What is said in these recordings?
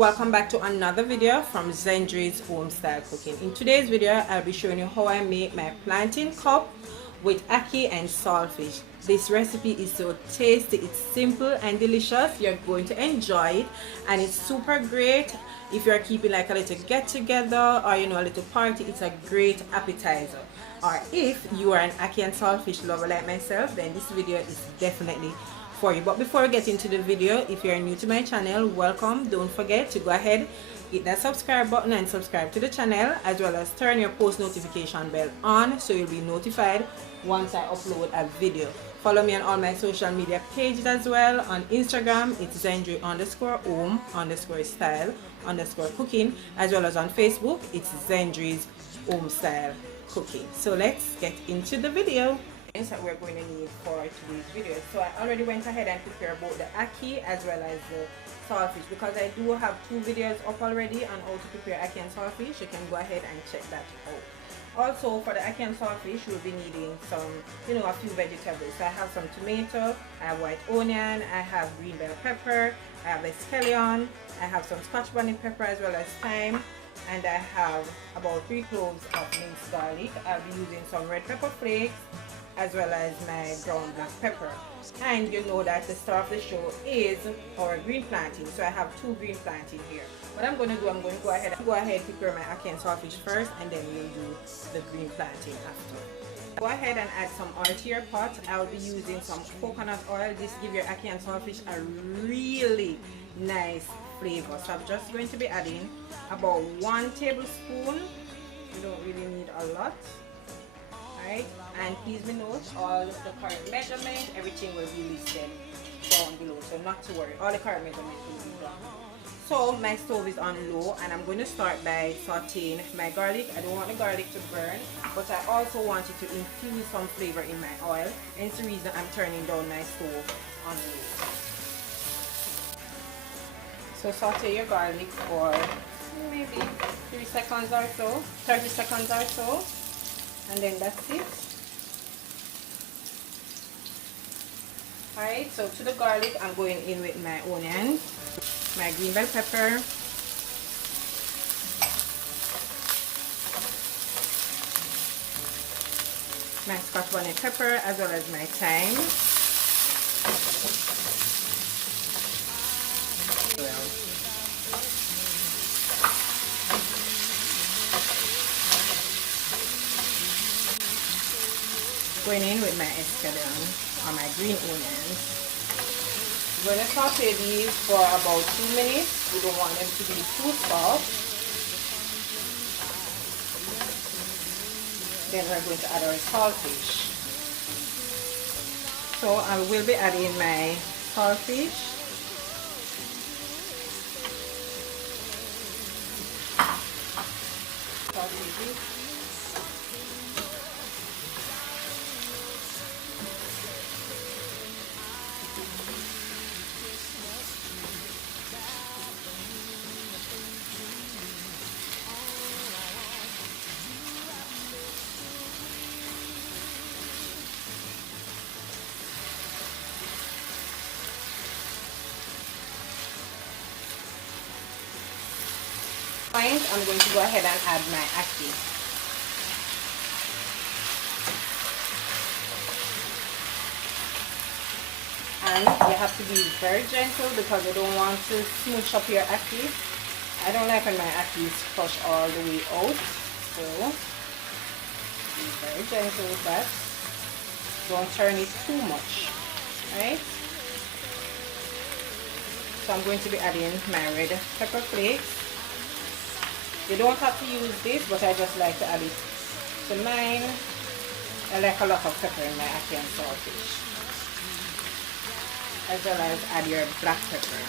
welcome back to another video from Zendri's Home Style Cooking. In today's video, I'll be showing you how I make my plantain cup with ackee and saltfish. This recipe is so tasty, it's simple and delicious. You're going to enjoy it, and it's super great if you're keeping like a little get together or a little party. It's a great appetizer. Or if you are an ackee and saltfish lover like myself, then this video is definitely for you. But before we get into the video, if you're new to my channel, welcome. Don't forget to go ahead, hit that subscribe button and subscribe to the channel, as well as turn your post notification bell on so you'll be notified once I upload a video. Follow me on all my social media pages as well. On Instagram, it's Zendri_home_style_cooking, as well as on Facebook, it's Zendri's Home Style Cooking. So let's get into the video that we're going to need for today's video. So I already went ahead and prepared both the ackee as well as the saltfish, because I do have 2 videos up already on how to prepare ackee and saltfish. You can go ahead and check that out. Also, for the ackee and saltfish, you'll be needing some, a few vegetables. So I have some tomato, I have white onion, I have green bell pepper, I have the scallion, I have some scotch bonnet pepper as well as thyme, and I have about 3 cloves of minced garlic. I'll be using some red pepper flakes as well as my ground black pepper. And you know that the star of the show is our green plantain, so I have 2 green plantain here. What I'm going to do, I'm going to go ahead and prepare my ackee and saltfish first, and then we'll do the green plantain after. Go ahead and add some oil to your pot. I'll be using some coconut oil. This gives your ackee and saltfish a really nice flavor. So I'm just going to be adding about 1 tablespoon. You don't really need a lot. Alright, and please be note, all the correct measurement, everything will be listed down below, so not to worry, all the correct measurement will be done. So my stove is on low, and I'm going to start by sauteing my garlic. I don't want the garlic to burn, but I also want it to infuse some flavor in my oil, and it's the reason I'm turning down my stove on low. So saute your garlic for maybe 3 seconds or so, 30 seconds or so. And then that's it. Alright, so to the garlic, I'm going in with my onion, my green bell pepper, my scotch bonnet pepper, as well as my thyme. Going in with my scallion or my green onions. I'm going to saute these for about 2 minutes. We don't want them to be too soft. Then we're going to add our saltfish. So I will be adding my saltfish. Fine, I'm going to go ahead and add my ackee. And you have to be very gentle because you don't want to smoosh up your ackee. I don't like when my ackee is crushed all the way out, so be very gentle with that. Don't turn it too much, right? So I'm going to be adding my red pepper flakes. You don't have to use this, but I just like to add it to mine. I like a lot of pepper in my ackee and saltfish. As well as add your black pepper.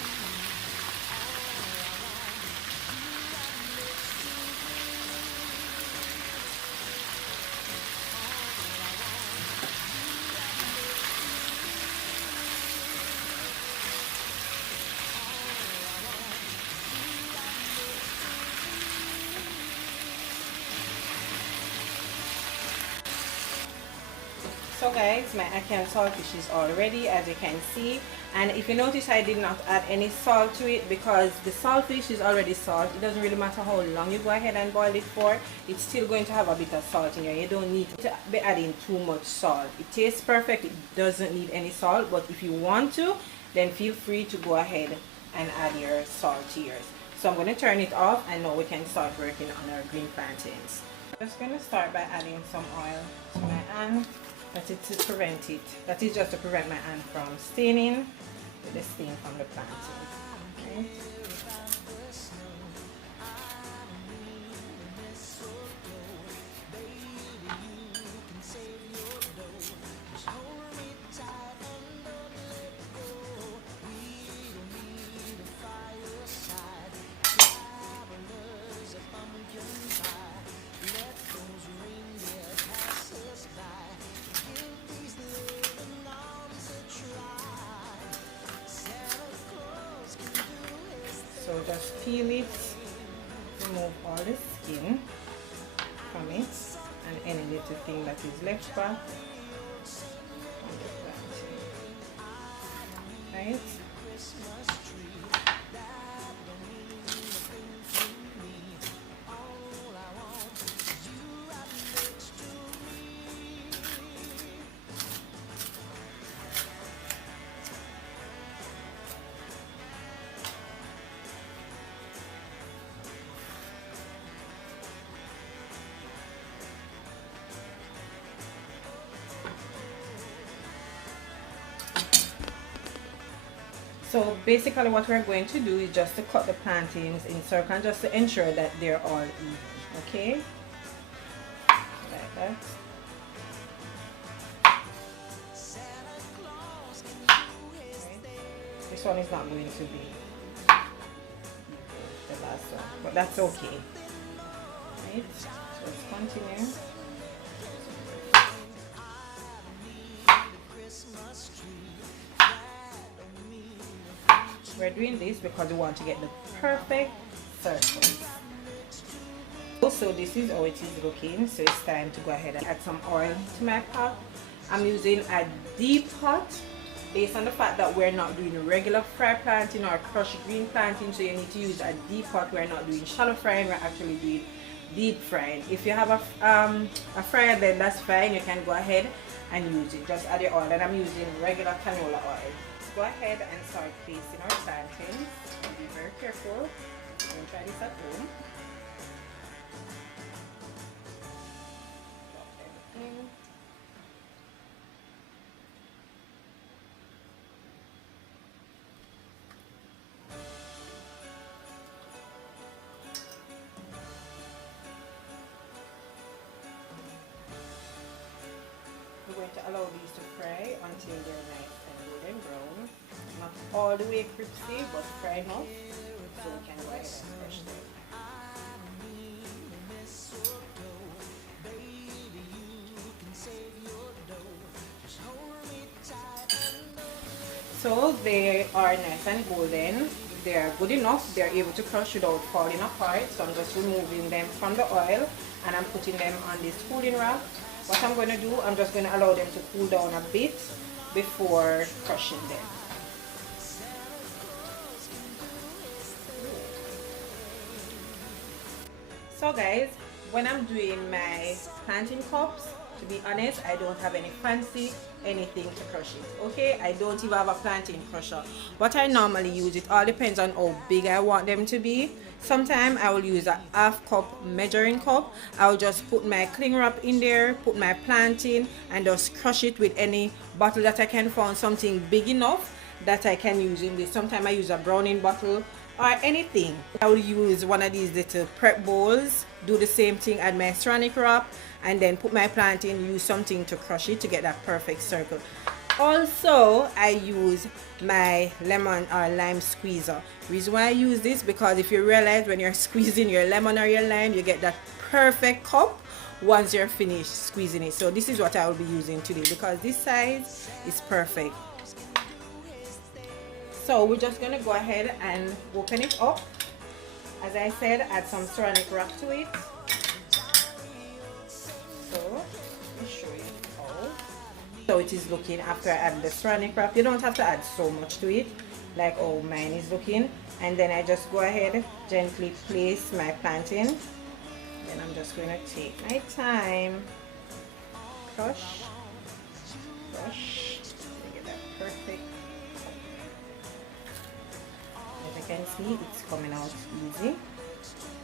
So guys, my Ackee and Saltfish is all ready, as you can see. And if you notice, I did not add any salt to it because the saltfish is already salt. It doesn't really matter how long you go ahead and boil it for, it's still going to have a bit of salt in here. You don't need to be adding too much salt. It tastes perfect, it doesn't need any salt, but if you want to, then feel free to go ahead and add your salt to yours. So I'm going to turn it off, and now we can start working on our green plantains. I'm just going to start by adding some oil to my pan. That is to prevent it. That is just to prevent my hand from staining with the stain from the plantain. Okay. So just peel it, remove all the skin from it, and any little thing that is left back on the plantain. Right? So basically what we're going to do is just to cut the plantains in circles, just to ensure that they're all even, okay? Like that. Right. This one is not going to be the last one, but that's okay. Right, so let's continue. We're doing this because we want to get the perfect circle. Also, this is how it is looking, so it's time to go ahead and add some oil to my pot. I'm using a deep pot based on the fact that we're not doing regular fry planting or crushed green planting, so you need to use a deep pot. We're not doing shallow frying, we're actually doing deep frying. If you have a fryer, then that's fine, you can go ahead and use it. Just add your oil, and I'm using regular canola oil. Go ahead and start placing our plantains. Be very careful. Don't try this at home. We're going to allow these to fry until they're nice and golden brown. Not all the way crispy, but fry enough so we can go ahead and crush them. So they are nice and golden. They are good enough. They are able to crush without falling apart. So I'm just removing them from the oil, and I'm putting them on this cooling rack. What I'm going to do, I'm just going to allow them to cool down a bit before crushing them. So guys, when I'm doing my plantain cups, to be honest, I don't have any fancy anything to crush it. Okay, I don't even have a plantain crusher. What I normally use, it all depends on how big I want them to be. Sometimes I will use a half cup measuring cup. I'll just put my cling wrap in there, put my plantain, and just crush it with any bottle that I can find, something big enough that I can use in this. Sometimes I use a browning bottle or anything. I will use one of these little prep bowls, do the same thing, add my ceramic wrap, and then put my plantain, use something to crush it to get that perfect circle. Also, I use my lemon or lime squeezer. Reason why I use this, because if you realize when you're squeezing your lemon or your lime, you get that perfect cup once you're finished squeezing it. So this is what I will be using today, because this size is perfect. So we're just going to go ahead and open it up. As I said, add some ceramic wrap to it. So let me show you how. So it is looking after I add the ceramic wrap. You don't have to add so much to it like oh mine is looking. And then I just go ahead, gently place my plantain. Then I'm just going to take my time, crush, get that perfect. As you can see, it's coming out easy.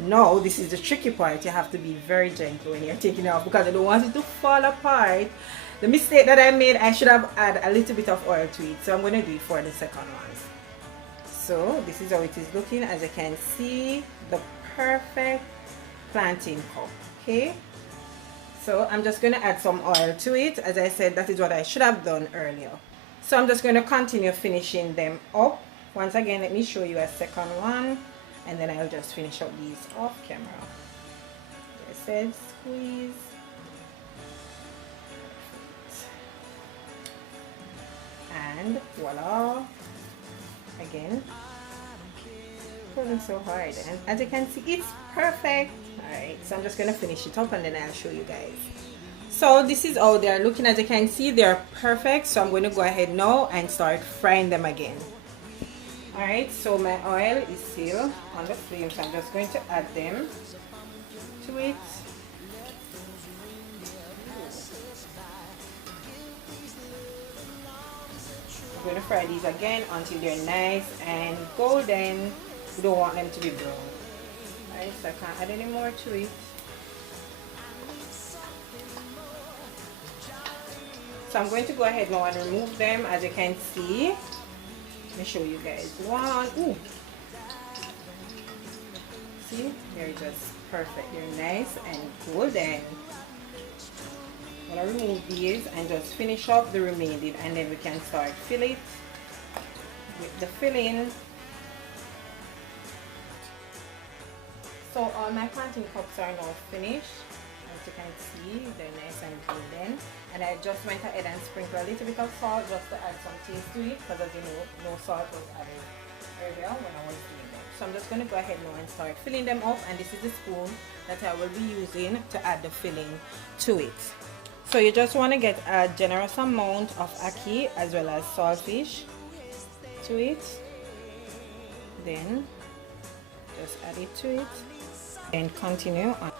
Now this is the tricky part. You have to be very gentle when you're taking it off because I don't want it to fall apart. The mistake that I made, I should have added a little bit of oil to it, so I'm going to do it for the second one. So this is how it is looking. As you can see, the perfect plantain cup. Okay, so I'm just going to add some oil to it. As I said, that is what I should have done earlier. So I'm just going to continue finishing them up. Once again, let me show you a second one, and then I'll just finish up these off camera. As I said, squeeze. And voila. Again, pulling so hard, and as you can see, it's perfect. Alright, so I'm just going to finish it up and then I'll show you guys. So this is how they're looking. As you can see, they're perfect. So I'm going to go ahead now and start frying them again. Alright, so my oil is still on the flame, so I'm just going to add them to it. I'm going to fry these again until they're nice and golden. We don't want them to be brown. Alright, so I can't add any more to it. So I'm going to go ahead now and remove them. As you can see, let me show you guys one. Ooh. See, they're just perfect. They're nice and golden. I'm going to remove these and just finish up the remaining, and then we can start fill it with the filling. So all my plantain cups are now finished. As you can see, they're nice and golden. And I just went ahead and sprinkled a little bit of salt just to add some taste to it, because as you know, no salt was added earlier when I was doing them. So I'm just going to go ahead now and start filling them up, and this is the spoon that I will be using to add the filling to it. So you just want to get a generous amount of ackee as well as saltfish to it. Then just add it to it and continue on.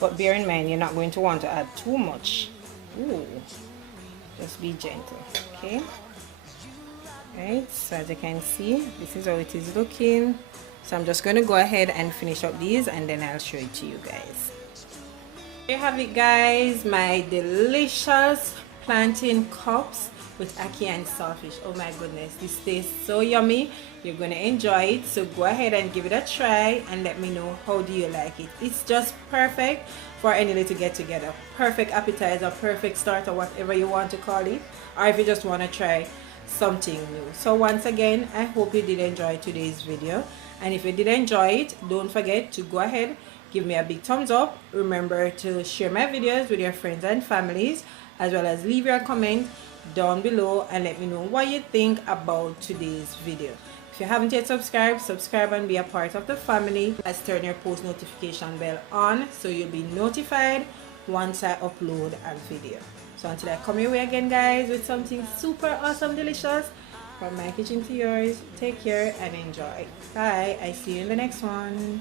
But bear in mind, you're not going to want to add too much. Ooh, just be gentle, okay? Right, so as you can see, this is how it is looking. So I'm just going to go ahead and finish up these, and then I'll show it to you guys. Here you have it, guys, my delicious plantain cups with ackee and saltfish. Oh my goodness, this tastes so yummy. You're going to enjoy it, so go ahead and give it a try and let me know how do you like it. It's just perfect for any little get together. Perfect appetizer, perfect starter, whatever you want to call it, or if you just want to try something new. So once again, I hope you did enjoy today's video, and if you did enjoy it, don't forget to go ahead, give me a big thumbs up. Remember to share my videos with your friends and families, as well as leave your comment down below and let me know what you think about today's video. If you haven't yet subscribed, subscribe and be a part of the family. Let's turn your post notification bell on so you'll be notified once I upload a video. So until I come your way again, guys, with something super awesome, delicious, from my kitchen to yours, take care and enjoy. Bye. I see you in the next one.